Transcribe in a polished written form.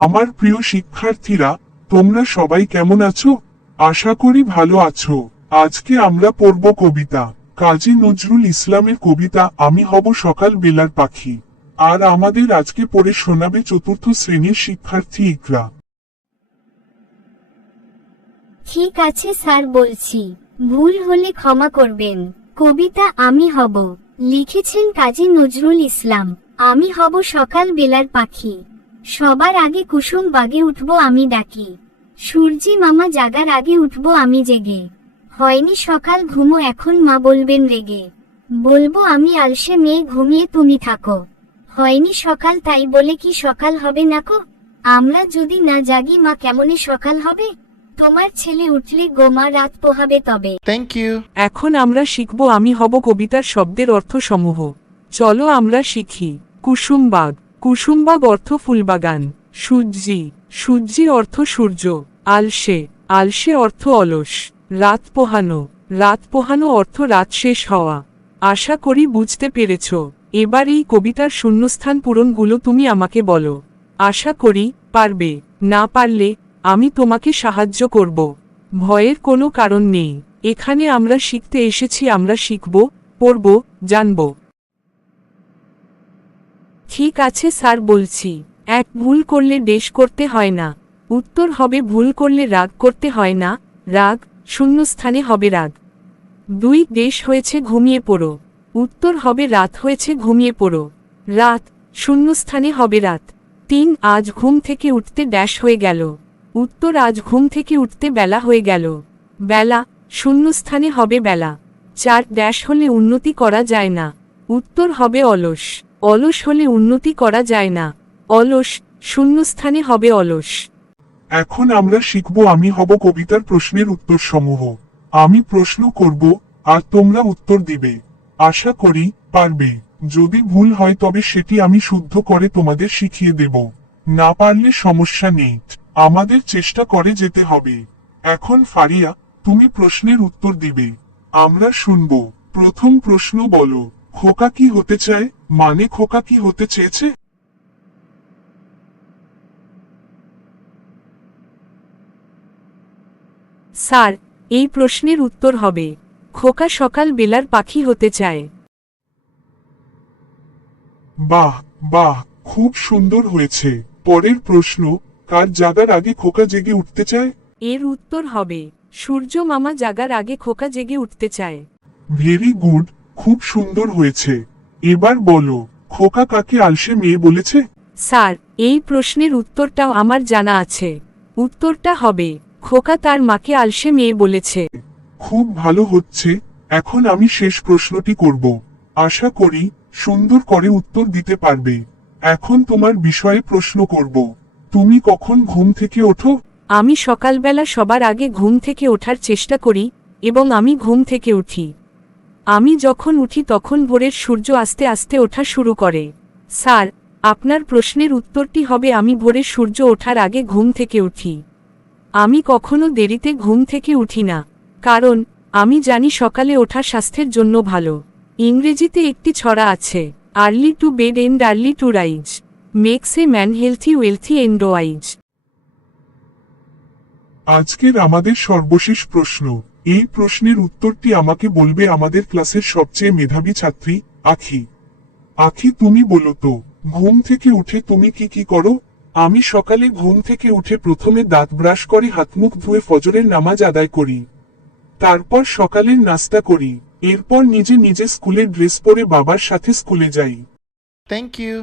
আমার প্রিয় শিক্ষার্থীরা, তোমরা সবাই কেমন আছো? আশা করি ভালো আছো। আজকে আমরা পড়ব কবিতা, কাজী নজরুল ইসলামের কবিতা আমি হব সকাল বেলার পাখি। আর আমাদের আজকে পড়ে শোনাবে চতুর্থ শ্রেণীর শিক্ষার্থী ইকরা। ঠিক আছে স্যার, বলছি। ভুল হলে ক্ষমা করবেন। কবিতা আমি হব লিখেছেন কাজী নজরুল ইসলাম। আমি হব সকাল বেলার পাখি, সবার আগে কুসুম বাগে উঠবো আমি ডাকি। সূর্যি মামা জাগার আগে উঠবো আমি জেগে। হয়নি সকাল ঘুমো এখন মা বলবেন রেগে। বলবো আমি আলসে মেয়ে ঘুমিয়ে তুমি থাকো। হয়নি সকাল তাই বলে কি সকাল হবে নাকো? আমরা যদি না জাগি মা কেমনে সকাল হবে? তোমার ছেলে উঠলে গোমা রাত পোহাবে তবে। Thank you. এখন আমরা শিখব আমি হব কবিতার শব্দের অর্থ সমূহ। চলো আমরা শিখি। কুসুমবাগ, কুসুমবাগ অর্থ ফুলবাগান। সূর্যি, সূর্যি অর্থ সূর্য। আলসে, আলসে অর্থ অলস। রাত পোহানো, রাত পোহানো অর্থ রাত শেষ হওয়া। আশা করি বুঝতে পেরেছ। এবার এই কবিতার শূন্যস্থান পূরণগুলো তুমি আমাকে বলো। আশা করি পারবে, না পারলে আমি তোমাকে সাহায্য করব। ভয়ের কোনো কারণ নেই। এখানে আমরা শিখতে এসেছি, আমরা শিখব, পড়ব, জানব। ঠিক আছে স্যার, বলছি। 1 ভুল করলে দেশ করতে হয় না। উত্তর হবে ভুল করলে রাগ করতে হয় না, রাগ শূন্যস্থানে হবে রাগ। 2 দেশ হয়েছে ঘুমিয়ে পড়ো। উত্তর হবে রাত হয়েছে ঘুমিয়ে পড়ো, রাত শূন্যস্থানে হবে রাত। 3 আজ ঘুম থেকে উঠতে ড্যাশ হয়ে গেল। উত্তর আজ ঘুম থেকে উঠতে বেলা হয়ে গেল, বেলা শূন্যস্থানে হবে বেলা। 4 ড্যাশ হলে উন্নতি করা যায় না। উত্তর হবে অলস, অলস হলে উন্নতি করা যায় না, অলস শূন্যস্থানে হবে অলস। এখন আমরা শিখব আমি হব কবিতার প্রশ্নের উত্তর সমূহ। আমি প্রশ্ন করব আর তোমরা উত্তর দিবে। আশা করি পারবে। যদি ভুল হয় তবে সেটি আমি শুদ্ধ করে তোমাদের শিখিয়ে দেব। না পারলে সমস্যা নেই, আমাদের চেষ্টা করে যেতে হবে। এখন ফারিয়া, তুমি প্রশ্নের উত্তর দিবে, আমরা শুনব। প্রথম প্রশ্ন বলো, খোকা কি হতে চায়? মানে খোকা কি হতে চেয়েছে? স্যার, এই প্রশ্নের উত্তর হবে খোকা সকাল বেলার পাখি হতে চায়। বাহ বাহ, খুব সুন্দর হয়েছে। পরের প্রশ্ন, কার জাগার আগে খোকা জেগে উঠতে চায়? এর উত্তর হবে সূর্য মামা জাগার আগে খোকা জেগে উঠতে চায়। ভেরি গুড, খুব সুন্দর হয়েছে। এবার বলো, খোকা কাকে আলসে মেয়ে বলেছে? স্যার, এই প্রশ্নের উত্তরটাও আমার জানা আছে। উত্তরটা হবে খোকা তার মাকে আলসে মেয়ে বলেছে। খুব ভালো হচ্ছে। এখন আমি শেষ প্রশ্নটি করব। আশা করি সুন্দর করে উত্তর দিতে পারবে। এখন তোমার বিষয়ে প্রশ্ন করব। তুমি কখন ঘুম থেকে ওঠো? আমি সকালবেলা সবার আগে ঘুম থেকে ওঠার চেষ্টা করি এবং আমি ঘুম থেকে উঠি। আমি যখন উঠি তখন ভোরের সূর্য আস্তে আস্তে ওঠা শুরু করে। স্যার, আপনার প্রশ্নের উত্তরটি হবে আমি ভোরের সূর্য ওঠার আগে ঘুম থেকে উঠি। আমি কখনো দেরিতে ঘুম থেকে উঠি না, কারণ আমি জানি সকালে ওঠা স্বাস্থ্যের জন্য ভালো। ইংরেজিতে একটি ছড়া আছে, early to bed and early to rise makes a man healthy wealthy and wise. আজকের আমাদের সর্বশেষ প্রশ্ন। এই প্রশ্নের উত্তরটি আমাকে বলবে আমাদের ক্লাসের সবচেয়ে মেধাবী ছাত্রী আখি। আখি, তুমি বলো তো, ঘুম থেকে উঠে তুমি কি কি করো? আমি সকালে ঘুম থেকে উঠে প্রথমে দাঁত ব্রাশ করে হাতমুখ ধুয়ে ফজরের নামাজ আদায় করি। তারপর সকালের নাস্তা করি। এরপর নিজে নিজে স্কুলের ড্রেস পরে বাবার সাথে স্কুলে যাই। Thank you.